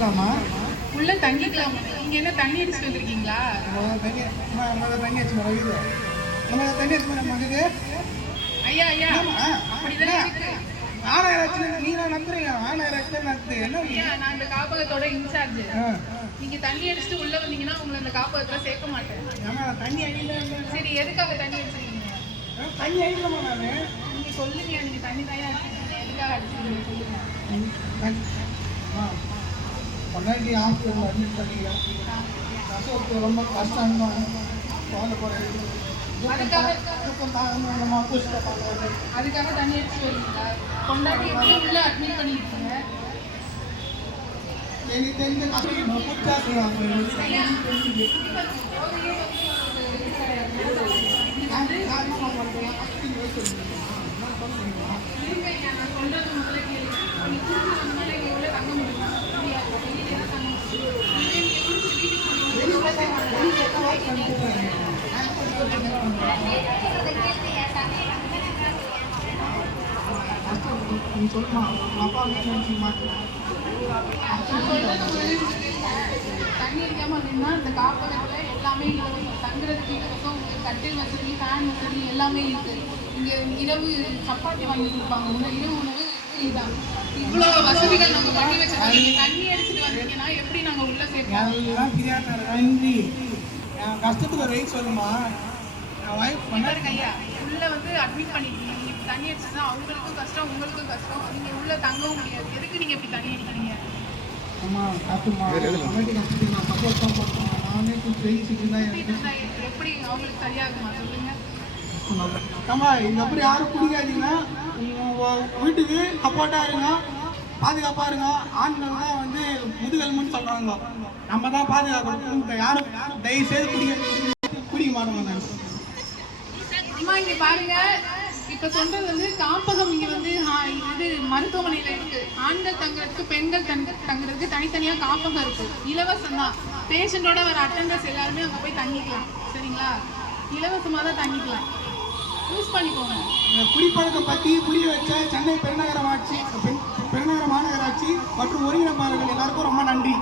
தங்கிக்கலாமா? உள்ள தங்கிக்கலாமா? நீங்க என்ன தண்ணி அடிச்சுட்டு வந்திருக்கீங்களா? தண்ணி அடிச்சு மகிது நம்ம தண்ணி அடிச்சு மகிது. ஐயா ஐயா அப்படிதான் இருக்கு. ஆனாயிரச்சு நீங்க நம்புறீங்க? ஆனாயிரச்சு நடத்து என்ன? ஐயா நான் இந்த காப்பகத்தோட இன்சார்ஜ். நீங்க தண்ணி அடிச்சுட்டு உள்ள வந்தீங்கன்னா உங்களை அந்த காப்பகத்துல சேர்க்க மாட்டேன். ஆமா தண்ணி அடியில. சரி எதுக்காக தண்ணி அடிச்சிருக்கீங்க? தண்ணி அடிக்கலாமா? நீங்க சொல்லுங்க. நீங்க தண்ணி தான் அடிச்சிருக்கீங்க. எதுக்காக அடிச்சிருக்கீங்க சொல்லுங்க. பொன்னாட்டி ஹாஸ்பிட்டல் அட்மிட் பண்ணிக்கிறேன். கஷ்டத்துக்கு ரொம்ப கஷ்டம். குழந்தை போகிறது அதுக்காக தண்ணி அடிச்சு வருவீங்களா? கொண்டாடி எப்படி உள்ள அட்மிட் பண்ணிருக்கீங்க? எனக்கு தெரிஞ்ச நீ சொல்லுமா அப்பா நினைச்சு மாட்டேன். தண்ணி அடிக்காம அப்படின்னா இந்த காப்பகத்துல எல்லாமே இலவசம். தங்குறதுக்கு இலவசம். உங்களுக்கு கட்டில் வசதி, ஃபேன் வசதி எல்லாமே இருக்கு. இங்க இரவு சப்பாத்தி வாங்கி கொடுப்பாங்க. இரவு உணவு இதுதான். இவ்வளவு வசதிகள் நாங்க பண்ணி வச்சிருக்கோம். நீங்க தண்ணி அடிச்சுட்டு வந்தீங்கன்னா எப்படி நாங்க உள்ள சேர்க்கலாம்? எல்லாம் பிரியாணி கஷ்டத்துக்கு ஒரு வெயிட் சொல்லுமா. ஐயா உள்ள வந்து அட்மிட் பண்ணிருக்கீங்க. நீங்க தண்ணி அடிச்சுன்னா அவங்களுக்கும் கஷ்டம், உங்களுக்கும் கஷ்டம். நீங்க உள்ள தங்கவும் முடியாது. எதுக்கு நீங்க இப்படி தண்ணி அடிக்கிறீங்க? ஆமா கஷ்டமா நான் சப்போர்ட் தான் பண்ணுறேன். நானே கொஞ்சம் எப்படி அவங்களுக்கு சரியாகுமா சொல்லுங்க. ஆமா இங்க அப்படி யாரும் குடிக்காதீங்கன்னா வீட்டுக்கு சப்போர்ட்டா இருங்க, பாதுகாப்பா இருங்க. ஆண்கள் தான் வந்து முதுகெலும்புன்னு சொல்றாங்க. நம்ம தான் பாதுகாக்கணும். யாரும் தயவு செய்து குடிக்க மாட்டோம். அம்மா இங்க பாருங்க. இப்ப சொல்றது வந்து காப்பகம் இங்க வந்து இது மருத்துவமனையில இருக்கு. ஆண்கள் தங்குறதுக்கு, பெண்கள் தங்குறதுக்கு தனித்தனியா காப்பகம் இருக்கு. இலவசம் தான். பேஷண்டோட வர அட்டண்டர்ஸ் எல்லாருமே அங்க போய் தங்கிக்கலாம். சரிங்களா? இலவசமா தான் தங்கிக்கலாம். யூஸ் பண்ணிக்கோங்க. குடிப்பழக்கம் பற்றி புரிய வச்ச சென்னை பெருநகர மாநகராட்சி மற்றும் ஒருங்கிணைப்பாளர்கள் எல்லாருக்கும் ரொம்ப நன்றி.